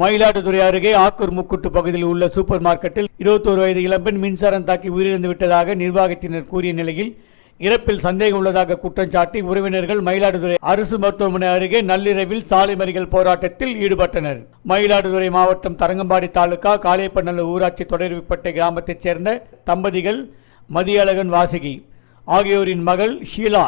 மயிலாடுதுறை அருகே ஆக்கூர் முக்குட்டு பகுதியில் உள்ள சூப்பர் மார்க்கெட்டில் இருபத்தோரு வயது இளம்பெண் மின்சாரம் தாக்கி உயிரிழந்து விட்டதாக நிர்வாகத்தினர் கூறிய நிலையில் இறப்பில் சந்தேகம் உள்ளதாக குற்றம் சாட்டி உறவினர்கள் மயிலாடுதுறை அரசு மருத்துவமனை அருகே நள்ளிரவில் சாலை மறிகள் போராட்டத்தில் ஈடுபட்டனர். மயிலாடுதுறை மாவட்டம் தரங்கம்பாடி தாலுகா காளியப்பநல்லூர் ஊராட்சி தொடர்புப்பட்டை கிராமத்தைச் சேர்ந்த தம்பதிகள் மதியழகன் வாசகி ஆகியோரின் மகள் ஷீலா.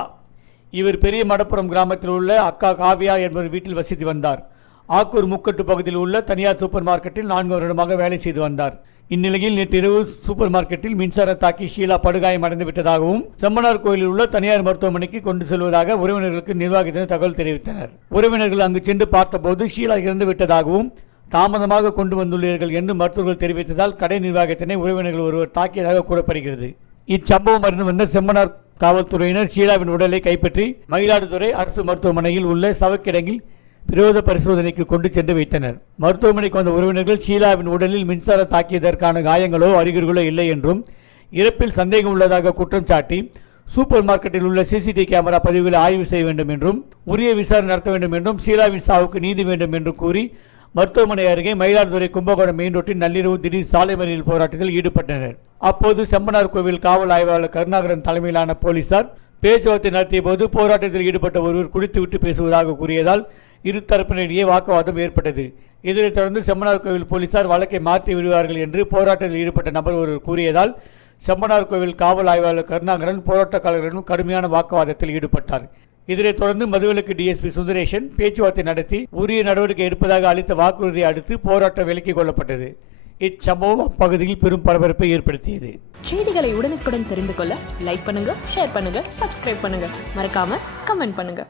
இவர் பெரிய மடப்புரம் கிராமத்தில் உள்ள அக்கா காவியா என்பவர் வீட்டில் வசித்து வந்தார். ஆக்கூர் முக்கட்டு பகுதியில் உள்ள தனியார் சூப்பர் மார்க்கெட்டில் நான்கு வருடமாக வேலை செய்து வந்தார். இந்நிலையில் நேற்றிரவு சூப்பர் மார்க்கெட்டில் மின்சாரம் தாக்கி ஷீலா படுகாயம் அடைந்து விட்டதாகவும் செம்மனார் கோயிலில் உள்ள தனியார் மருத்துவமனைக்கு கொண்டு செல்வதாக உறவினர்களுக்கு நிர்வாகத்தினர் தகவல் தெரிவித்தனர். உறவினர்கள் அங்கு சென்று பார்த்தபோது ஷீலா இறந்து விட்டதாகவும் தாமதமாக கொண்டு வந்துள்ளீர்கள் என்று மருத்துவர்கள் தெரிவித்ததால் கடை நிர்வாகத்தினை உறவினர்கள் ஒருவர் தாக்கியதாக கூறப்படுகிறது. இச்சம்பவம் அறிந்து வந்த செம்மனார் காவல்துறையினர் ஷீலாவின் உடலை கைப்பற்றி மயிலாடுதுறை அரசு மருத்துவமனையில் உள்ள சவக்கிடங்கில் பிரேத பரிசோதனைக்கு கொண்டு சென்று வைத்தனர். மருத்துவமனைக்கு வந்த உறவினர்கள் ஷீலாவின் உடலில் மின்சாரம் தாக்கியதற்கான காயங்களோ அறிகுறிகளோ இல்லை என்றும் இறப்பில் சந்தேகம் உள்ளதாக குற்றம் சாட்டி சூப்பர் மார்க்கெட்டில் உள்ள சிசிடிவி கேமரா பதிவுகளை ஆய்வு செய்ய வேண்டும் என்றும் உரிய விசாரணை நடத்த வேண்டும் என்றும் ஷீலாவின் சாவுக்கு நீதி வேண்டும் என்று கூறி மருத்துவமனை அருகே மயிலாடுதுறை கும்பகோணம் மெயின் ரோட்டில் நள்ளிரவு திடீர் சாலை மறியல் போராட்டத்தில் ஈடுபட்டனர். அப்போது செம்பனார் கோவில் காவல் ஆய்வாளர் கருணாகரன் தலைமையிலான போலீசார் பேச்சுவார்த்தை நடத்திய போது போராட்டத்தில் ஈடுபட்ட ஒருவர் குடித்துவிட்டு பேசுவதாக கூறியதால் இரு தரப்பினரிடையே வாக்குவாதம் ஏற்பட்டது. இதனைத் தொடர்ந்து செம்மனார் கோவில் போலீசார் வழக்கை மாற்றி விடுவார்கள் என்று போராட்டத்தில் ஈடுபட்ட நபர் ஒருவர் கூறியதால் செம்மனார் கோவில் காவல் ஆய்வாளர் கருணாகரன் போராட்டக்காரர்களிடம் கடுமையான வாக்குவாதத்தில் ஈடுபட்டார். இதனைத் தொடர்ந்து மதுவிலக்கு டிஎஸ்பி சுந்தரேஷன் பேச்சுவார்த்தை நடத்தி உரிய நடவடிக்கை எடுப்பதாக அளித்த வாக்குறுதியை அடுத்து போராட்டம் விலக்கிக் கொள்ளப்பட்டது. இச்சம்பவம் அப்பகுதியில் பெரும் பரபரப்பை ஏற்படுத்தியது. செய்திகளை உடனுக்குடன் தெரிந்து கொள்ள லைக் பண்ணுங்க ஷேர் பண்ணுங்க சப்ஸ்கிரைப் பண்ணுங்க. மறக்காம கமெண்ட் பண்ணுங்க.